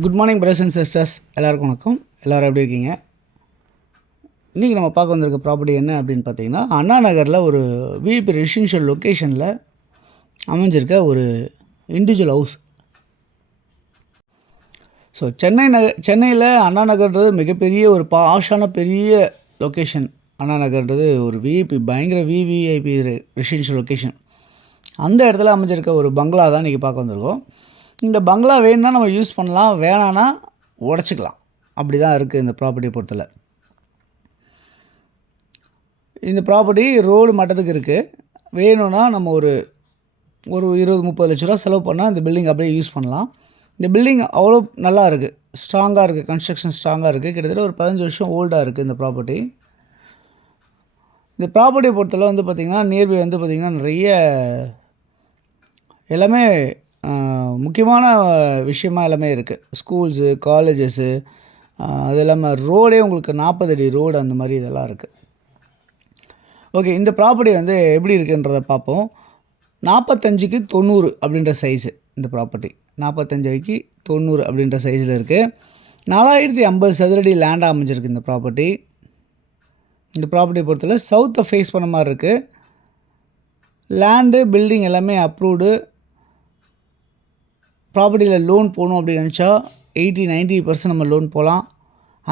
Good morning brothers and sisters, எல்லாருக்கும் வணக்கம். எல்லோரும் எப்படி இருக்கீங்க? இன்றைக்கி நம்ம பார்க்க வந்திருக்க ப்ராப்பர்ட்டி என்ன அப்படின்னு பார்த்தீங்கன்னா, அண்ணா நகரில் ஒரு விஐபி ரெசிடென்ஷியல் லொக்கேஷனில் அமைஞ்சிருக்க ஒரு இண்டிவிஜுவல் ஹவுஸ். ஸோ சென்னையில் அண்ணா நகர்ன்றது மிகப்பெரிய ஒரு பாஷான பெரிய லொக்கேஷன். அண்ணா நகர்ன்றது ஒரு விஐபி, பயங்கர விவிஐபி ரெசிடென்ஷியல் லொக்கேஷன். அந்த இடத்துல அமைஞ்சிருக்க ஒரு பங்களா தான் இன்றைக்கி பார்க்க வந்திருக்கோம். இந்த பங்களா வேணும்னா நம்ம யூஸ் பண்ணலாம், வேணான்னா உடச்சிக்கலாம். அப்படி தான் இருக்குது இந்த ப்ராப்பர்ட்டியை பொறுத்தல. இந்த ப்ராப்பர்ட்டி ரோடு மட்டத்துக்கு இருக்குது. வேணும்னா நம்ம ஒரு 20-30 லட்ச ரூபா செலவு பண்ணால் இந்த பில்டிங் அப்படியே யூஸ் பண்ணலாம். இந்த பில்டிங் அவ்வளோ நல்லா இருக்குது, ஸ்ட்ராங்காக இருக்குது, கன்ஸ்ட்ரக்ஷன் ஸ்ட்ராங்காக இருக்குது. கிட்டத்தட்ட ஒரு 15 வருஷம் ஓல்டாக இருக்குது இந்த ப்ராப்பர்ட்டி. இந்த ப்ராப்பர்ட்டியை பொறுத்தளவு வந்து பார்த்திங்கன்னா, நியர்பை வந்து பார்த்திங்கன்னா நிறைய எல்லாமே முக்கியமான விஷயமா எல்லாமே இருக்குது. ஸ்கூல்ஸு, காலேஜஸ்ஸு, அது இல்லாமல் ரோடே உங்களுக்கு 40 அடி ரோடு, அந்த மாதிரி இதெல்லாம் இருக்குது. ஓகே, இந்த ப்ராப்பர்ட்டி வந்து எப்படி இருக்குன்றதை பார்ப்போம். 45க்கு 90 அப்படின்ற சைஸு இந்த ப்ராப்பர்ட்டி. 45க்கு 90 அப்படின்ற சைஸில் இருக்குது. 4050 சதுரடி லேண்டாக அமைஞ்சிருக்கு இந்த ப்ராப்பர்ட்டி. இந்த ப்ராப்பர்ட்டியை பொறுத்தவரை சவுத்தை ஃபேஸ் பண்ண மாதிரி இருக்குது. லேண்டு, பில்டிங் எல்லாமே அப்ரூவ்டு. ப்ராப்பர்ட்டியில் லோன் போகணும் அப்படின்னு நினச்சா 80-90% நம்ம லோன் போகலாம்.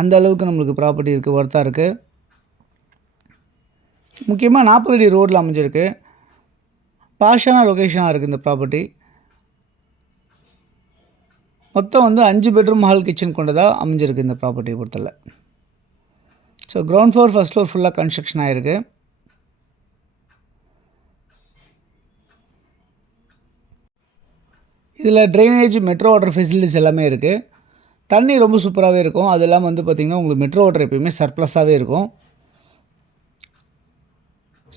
அந்த அளவுக்கு நம்மளுக்கு ப்ராப்பர்ட்டி இருக்குது, ஒர்த்தாக இருக்குது. முக்கியமாக 40 அடி ரோட்டில் அமைஞ்சிருக்கு. பாஷான லொக்கேஷனாக இருக்குது இந்த ப்ராப்பர்ட்டி. மொத்தம் வந்து 5 பெட்ரூம் ஹால் கிச்சன் கொண்டதாக அமைஞ்சிருக்கு இந்த ப்ராப்பர்ட்டியை பொறுத்தல. So ground floor, first floor ஃபுல்லாக கன்ஸ்ட்ரக்ஷன் ஆகிருக்கு. இதில் ட்ரைனேஜ், மெட்ரோ வாட்டர் ஃபெசிலிட்டிஸ் எல்லாமே இருக்குது. தண்ணி ரொம்ப சூப்பராகவே இருக்கும். அது இல்லாமல் வந்து பார்த்திங்கன்னா உங்களுக்கு மெட்ரோ வாட்டர் எப்பயுமே சர்ப்ளஸாகவே இருக்கும்.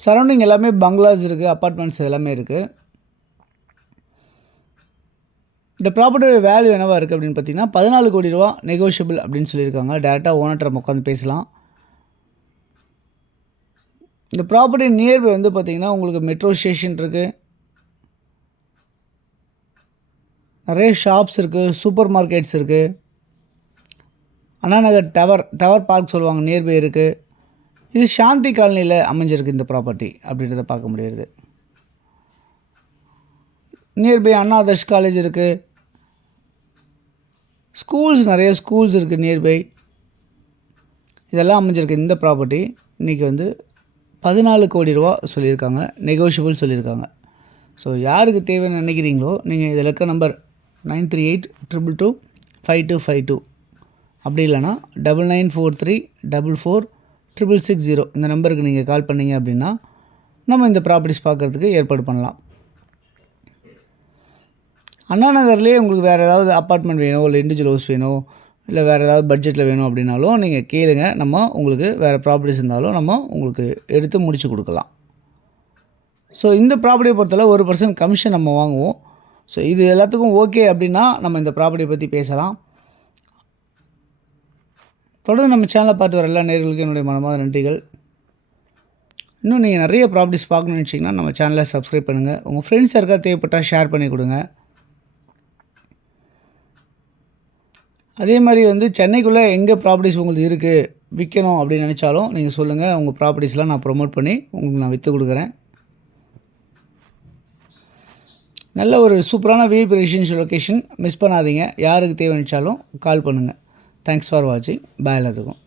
சரௌண்டிங் எல்லாமே பங்களாஸ் இருக்குது, அப்பார்ட்மெண்ட்ஸ் எல்லாமே இருக்குது. இந்த ப்ராப்பர்ட்டியோட வேல்யூ என்னவாக இருக்குது அப்படின்னு பார்த்தீங்கன்னா 14 கோடி ரூபா நெகோஷியபிள் அப்படின்னு சொல்லியிருக்காங்க. டேரெக்டாக ஓனர்கிட்ட நம்ம உட்காந்து பேசலாம். இந்த ப்ராப்பர்ட்டி நியர்பை வந்து பார்த்திங்கன்னா உங்களுக்கு மெட்ரோ ஸ்டேஷன் இருக்குது, நிறைய ஷாப்ஸ் இருக்குது, சூப்பர் மார்க்கெட்ஸ் இருக்குது. அண்ணா நகர் டவர் பார்க் சொல்லுவாங்க, நியர்பை இருக்குது. இது சாந்தி காலனியில் அமைஞ்சிருக்கு இந்த ப்ராப்பர்ட்டி அப்படின்றத பார்க்க முடியுது. நியர்பை அண்ணா அதர்ஸ் காலேஜ் இருக்குது. ஸ்கூல்ஸ், நிறைய ஸ்கூல்ஸ் இருக்குது நியர்பை. இதெல்லாம் அமைஞ்சிருக்கு இந்த ப்ராப்பர்ட்டி. இன்றைக்கி வந்து 14 கோடி ரூபா சொல்லியிருக்காங்க, நெகோஷியபிள் சொல்லியிருக்காங்க. ஸோ யாருக்கு தேவைன்னு நினைக்கிறீங்களோ நீங்கள் இதில் இருக்க நம்பர் 9382225252 அப்படி இல்லைனா 9943446660 இந்த நம்பருக்கு நீங்கள் கால் பண்ணிங்க அப்படின்னா நம்ம இந்த ப்ராப்பர்ட்டிஸ் பார்க்குறதுக்கு ஏற்பாடு பண்ணலாம். அண்ணா நகர்லேயே உங்களுக்கு வேறு ஏதாவது அப்பார்ட்மெண்ட் வேணும், இல்லை இண்டிவிஜுவல் ஹவுஸ் வேணும், இல்லை வேறு ஏதாவது பட்ஜெட்டில் வேணும் அப்படின்னாலும் நீங்கள் கேளுங்க. நம்ம உங்களுக்கு வேறு ப்ராப்பர்ட்டிஸ் இருந்தாலும் நம்ம உங்களுக்கு எடுத்து முடித்து கொடுக்கலாம். ஸோ இந்த ப்ராப்பர்ட்டியை பொறுத்தவரை 1% கமிஷன் நம்ம வாங்குவோம். ஸோ இது எல்லாத்துக்கும் ஓகே அப்படின்னா நம்ம இந்த ப்ராப்பர்ட்டியை பற்றி பேசலாம். தொடர்ந்து நம்ம சேனலை பார்த்து வர எல்லா நேயர்களுக்கும் என்னுடைய மனமார்ந்த நன்றிகள். இன்னும் நீங்கள் நிறைய ப்ராப்பர்ட்டிஸ் பார்க்கணும்னு நினச்சிங்கன்னா நம்ம சேனலை சப்ஸ்கிரைப் பண்ணுங்கள். உங்கள் ஃப்ரெண்ட்ஸ் யாருக்காவது தேவைப்பட்டால் ஷேர் பண்ணி கொடுங்க. அதே மாதிரி வந்து சென்னைக்குள்ளே எங்கே ப்ராப்பர்ட்டிஸ் உங்களுக்கு இருக்குது, விற்கணும் அப்படின்னு நினச்சாலும் நீங்கள் சொல்லுங்கள். உங்கள் ப்ராப்பர்ட்டிஸ்லாம் நான் ப்ரொமோட் பண்ணி உங்களுக்கு நான் விற்று கொடுக்குறேன். நல்ல ஒரு சூப்பரான விஐபி ரெசிடென்ஷியல் லொக்கேஷன், மிஸ் பண்ணாதீங்க. யாருக்கு தேவைச்சாலும் கால் பண்ணுங்கள். தேங்க்ஸ் ஃபார் வாட்சிங். பாய் எல்லாத்துக்கும்.